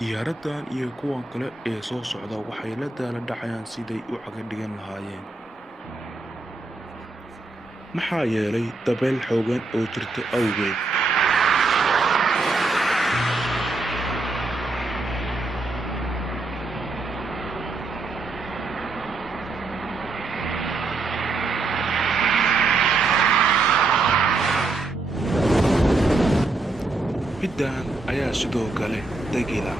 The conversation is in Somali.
Diyaaradan iyo kuwan kale ee soo socda waxay la daalaa dhacayaan sidii ay u caga dhigan lahaayeen. Maxaa yeelay dabayl xooggan oo jirta awgeed. Midaan ayaa sidoo kale degila.